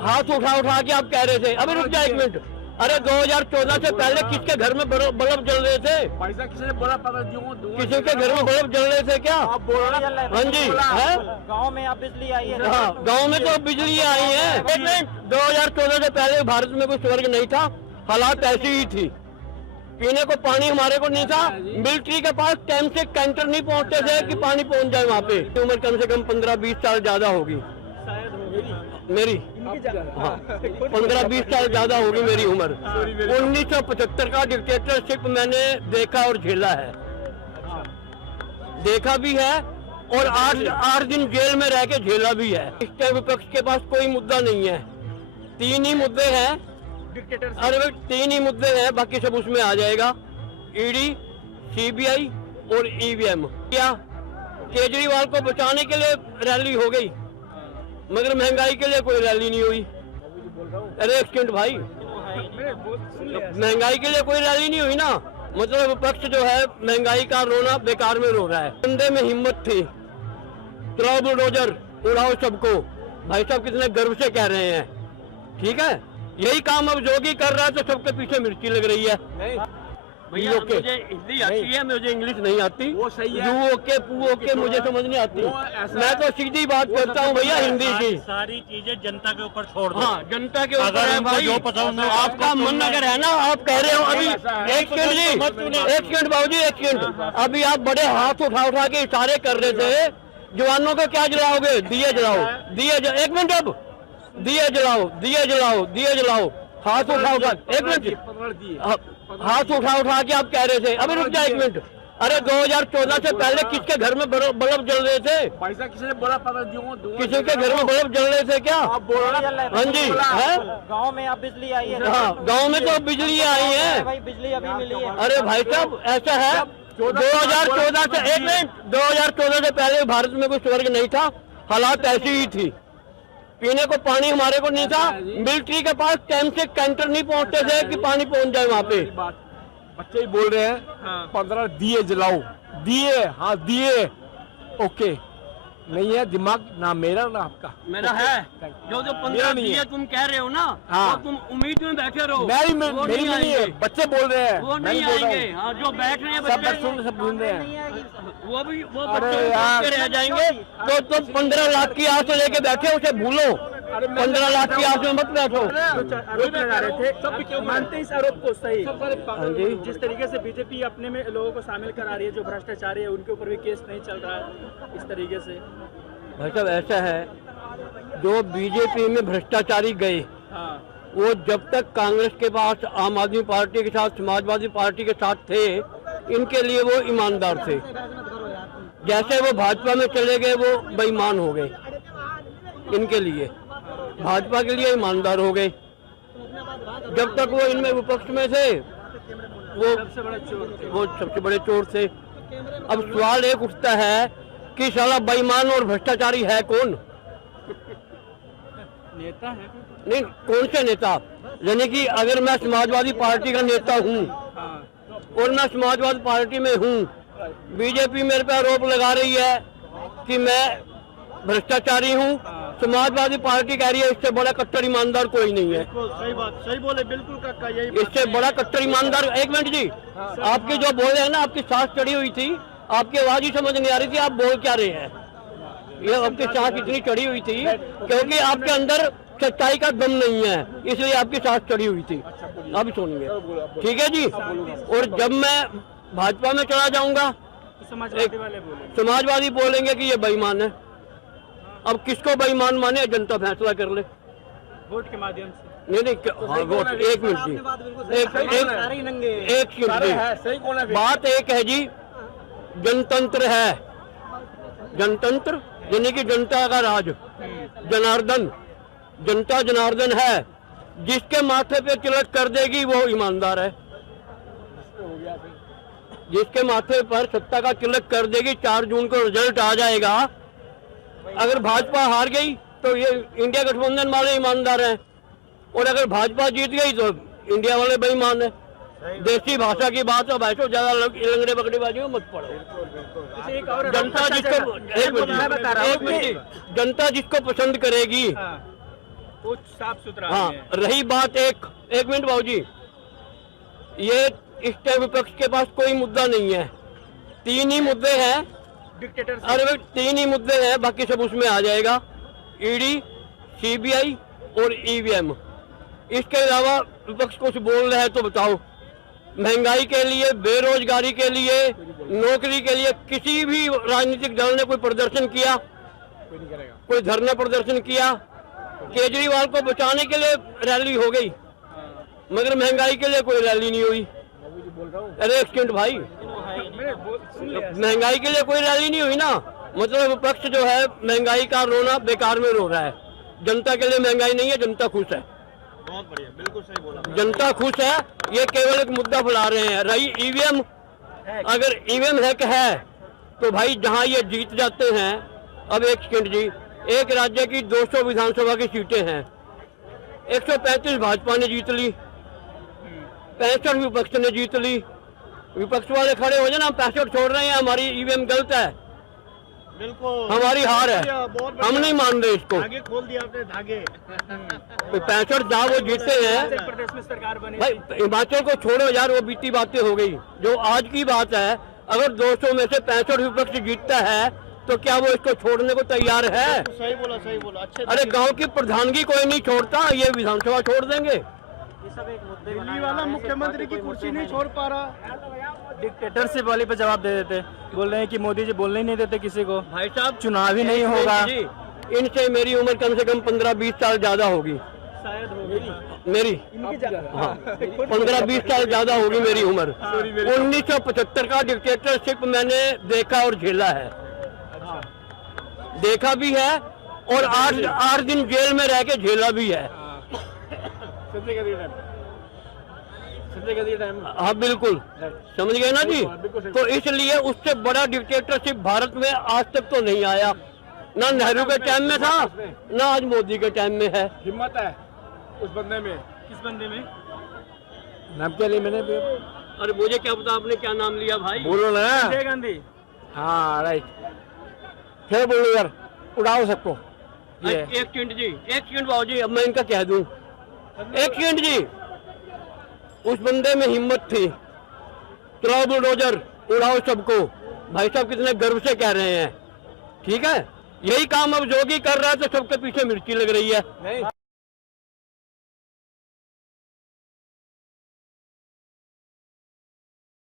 हाथ उठा उठा के आप कह रहे थे। अभी रुक जाए 1 मिनट। अरे 2014 से पहले किसके घर में बल्ब जल रहे थे? पैसा किसी ने बोला पता किसी के घर में बल्ब जल रहे थे क्या? आप बोल रहे हैं। हाँ जी है। गांव में अब बिजली आई है। हाँ, गांव में तो बिजली आई है। 1 मिनट। 2014 से पहले भारत में कोई स्वर्ग नहीं था, हालात ऐसी ही थी। पीने को पानी हमारे को नहीं था। मिलिट्री के पास टाइम से कैंटर नहीं पहुंचते थे कि पानी पहुंच जाए वहाँ पे। उम्र कम से कम 15-20 साल ज्यादा होगी मेरी। हाँ, 15-20 साल ज्यादा होगी मेरी उम्र। 1975 का डिक्टेटरशिप मैंने देखा और झेला है, देखा भी है और 8 दिन जेल में रह के झेला भी है। इस टाइम विपक्ष के पास कोई मुद्दा नहीं है, 3 ही मुद्दे हैं। अरे 3 ही मुद्दे हैं, बाकी सब उसमें आ जाएगा। ईडी, सीबीआई और ईवीएम। क्या केजरीवाल को बचाने के लिए रैली हो गई, मगर महंगाई के लिए कोई रैली नहीं हुई। अरे एक सेकंड भाई, महंगाई के लिए कोई रैली नहीं हुई ना, मतलब विपक्ष जो है महंगाई का रोना बेकार में रो रहा है। बंदे में हिम्मत थी, चलाओ बुलडोजर, उड़ाओ सबको। भाई साहब कितने गर्व से कह रहे हैं, ठीक है। यही काम अब जोगी कर रहा है तो सबके पीछे मिर्ची लग रही है। भैया मुझे हिंदी आती है, मुझे इंग्लिश नहीं आती। वो सही है। यू ओके पू ओके मुझे समझ नहीं आती। मैं तो सीधी बात करता हूँ भैया हिंदी की। सारी चीजें जनता के ऊपर छोड़ दो। हाँ, जनता के ऊपर है भाई। जो पसंद हो आपका मन अगर है ना, आप कह रहे हो अभी। एक सेकंड जी, 1 सेकंड बाबूजी, 1 सेकंड। अभी आप बड़े हाथ उठा उठा के इशारे कर रहे थे, जवानों को क्या जलाओगे? दिए जलाओ, दिए। 1 मिनट, अब दिए जलाओ, दिए जलाओ, दिए जलाओ। हाथ उठा उठा, 1 मिनट। हाथ उठा उठा के आप कह रहे थे। अभी रुक जाए 1 मिनट। अरे 2014 से पहले किसके घर में बल्ब जल रहे थे? पैसा किसी ने बोला पता किसी के घर में बल्ब जल रहे थे क्या? आप बोल रहे हैं। हाँ जी है। गांव में अब बिजली आई है। हाँ, गांव में तो बिजली आई है भाई, बिजली अभी मिली है। अरे भाई साहब ऐसा है, 2014 से 1 मिनट। 2014 से पहले भारत में कोई स्वर्ग नहीं था, हालात ऐसी ही थी। पीने को पानी हमारे को नहीं था। मिलिट्री के पास टाइम से कैंटर नहीं पहुंचते थे कि पानी पहुंच जाए वहाँ पे। बच्चे ही बोल रहे हैं 15 दिए जलाओ, दिए। हाँ दिए, ओके। नहीं है दिमाग ना मेरा ना आपका। मेरा है। जो 15 दिए तुम कह रहे हो ना, हाँ। तो तुम उम्मीद में बैठे रहो। मेरी वो नहीं आएंगे। है, बच्चे बोल रहे हैं, वो नहीं आएंगे। हाँ, जो बैठ रहे हैं सब बच्चे, सुन रहे हैं। वो अरे बच्चे यार। रह जाएंगे। तो तुम 15 लाख की आस लेके बैठे, उसे भूलो। 15 लाख की आस में मत बैठो। आरोप लगा रहे थे, सब मानते हैं इस आरोप को सही। हाँ जी। जिस तरीके से बीजेपी अपने में लोगों को शामिल करा रही है, जो भ्रष्टाचारी है उनके ऊपर भी केस नहीं चल रहा है इस तरीके से। भाई साहब ऐसा है, जो बीजेपी में भ्रष्टाचारी गए, वो जब तक कांग्रेस के पास, आम आदमी पार्टी के साथ, समाजवादी पार्टी के साथ थे, इनके लिए वो ईमानदार थे। जैसे वो भाजपा में चले गए, वो बेईमान हो गए। इनके लिए भाजपा के लिए ईमानदार हो गए। जब तक वो इनमें विपक्ष में थे, वो सबसे बड़े चोर थे। अब सवाल एक उठता है कि साला बेईमान और भ्रष्टाचारी है कौन? नेता है नहीं, कौन से नेता? यानी कि अगर मैं समाजवादी पार्टी का नेता हूँ और मैं समाजवादी पार्टी में हूँ, बीजेपी मेरे पे आरोप लगा रही है कि मैं भ्रष्टाचारी हूँ, समाजवादी पार्टी कह रही है इससे बड़ा कट्टर ईमानदार कोई नहीं है। सही बात, सही बोले, बिल्कुल काका, यही इससे बड़ा कट्टर ईमानदार। 1 मिनट जी, आपकी जो बोल रहे हैं ना, आपकी सांस चढ़ी हुई थी, आपकी आवाज ही समझ नहीं आ रही थी आप बोल क्या रहे हैं। ये आपकी सांस इतनी चढ़ी हुई थी क्योंकि आपके अंदर सच्चाई का दम नहीं है, इसलिए आपकी सांस चढ़ी हुई थी। अब सुनिए, ठीक है जी। और जब मैं भाजपा में चला जाऊंगा, समाजवादी बोलेंगे कि ये बेईमान है। अब किसको बेईमान माने, जनता फैसला कर ले वोट के माध्यम से। नहीं, हाँ वोट। 1 मिनट जी, एक मिनट। बात एक है जी, जनतंत्र है, जनतंत्र यानी कि जनता का राज, जनार्दन, जनता जनार्दन है। जिसके माथे पे तिलक कर देगी वो ईमानदार है। जिसके माथे पर सत्ता का तिलक कर देगी, 4 जून को रिजल्ट आ जाएगा। अगर भाजपा हार गई तो ये इंडिया गठबंधन वाले ईमानदार हैं, और अगर भाजपा जीत गई तो इंडिया वाले बेईमान है। देसी भाषा की बात है, भाई तो ज्यादा लंगड़े बकड़ीबाजी में मत पड़ो। जनता जिसको जनता जिसको पसंद करेगी, वो साफ सुथरा हाँ, आदमी है। रही बात एक मिनट बाबूजी, ये इस टाइम विपक्ष के पास कोई मुद्दा नहीं है, 3 ही मुद्दे हैं। डिक्टेटर अरे भाई 3 ही मुद्दे हैं, बाकी सब उसमें आ जाएगा, ईडी, सीबीआई और ईवीएम। इसके अलावा विपक्ष कुछ बोल रहा है तो बताओ। महंगाई के लिए, बेरोजगारी के लिए, नौकरी के लिए किसी भी राजनीतिक दल ने कोई प्रदर्शन किया? कोई धरना प्रदर्शन किया? केजरीवाल को बचाने के लिए रैली हो गई, मगर महंगाई के लिए कोई रैली नहीं हुई। अरे एक सेकंड भाई, महंगाई के लिए कोई रैली नहीं हुई ना, मतलब विपक्ष जो है महंगाई का रोना बेकार में रो रहा है। जनता के लिए महंगाई नहीं है, जनता खुश है, बहुत बढ़िया, बिल्कुल सही बोला। जनता खुश है। ये केवल एक मुद्दा फैला रहे हैं। रही ईवीएम, अगर ईवीएम हैक है तो भाई जहां ये जीत जाते हैं, अब एक सेकंड जी, एक राज्य की 200 विधानसभा की सीटें हैं, 135 भाजपा ने जीत ली, 65 विपक्ष ने जीत ली। विपक्ष वाले खड़े हो जाए ना, हम 65 छोड़ रहे हैं, हमारी ईवीएम गलत है, बिल्कुल हमारी हार है, बहुत हम नहीं मान रहे इसको। आगे खोल दिया आपने धागे। 65 जहाँ वो जीते हैं उत्तर प्रदेश में सरकार बनी भाई, हिमाचल को छोड़ो यार, वो बीती बातें हो गई। जो आज की बात है, अगर 200 में से 65 विपक्ष जीतता है तो क्या वो इसको छोड़ने को तैयार है? सही बोला अच्छे। अरे गांव की प्रधानगी कोई नहीं छोड़ता, ये विधानसभा छोड़ देंगे। ये सब एक मुद्दे दिल्ली वाला मुख्यमंत्री की कुर्सी नहीं छोड़ पा रहा। डिक्टेटरशिप वाली पे जवाब दे देते, बोल रहे हैं कि मोदी जी बोलने ही नहीं देते किसी को। भाई साहब चुनाव ही नहीं होगा। जी, इनसे मेरी उम्र कम से कम 15-20 साल ज्यादा होगी, शायद होगी मेरी इनकी जगह। हाँ 15-20 साल ज्यादा होगी मेरी उम्र। 1975 का डिक्टेटरशिप मैंने देखा और झेला है, देखा भी है, और 8 दिन जेल में रह के झेला भी है। हाँ बिल्कुल, समझ गए ना जी। तो इसलिए उससे बड़ा डिक्टेटरशिप भारत में आज तक तो नहीं आया, ना नेहरू के टाइम में था, ना आज मोदी के टाइम में है। हिम्मत है उस बंदे में। किस बंदे में? नाम क्या लिया मैंने? अरे मुझे क्या पता आपने क्या नाम लिया भाई? बोलो ना। संजय गांधी। हाँ राइट, फिर बोलो यार, उड़ाओ सबको। ये एक सेकंड जी, एक सेकंड बाबू जी, अब मैं इनका कह दूं। एक सेकंड जी, उस बंदे में हिम्मत थी, चलाओ बुलडोजर, उड़ाओ सबको। भाई साहब कितने गर्व से कह रहे हैं, ठीक है। यही काम अब जोगी कर रहा है तो सबके पीछे मिर्ची लग रही है। नहीं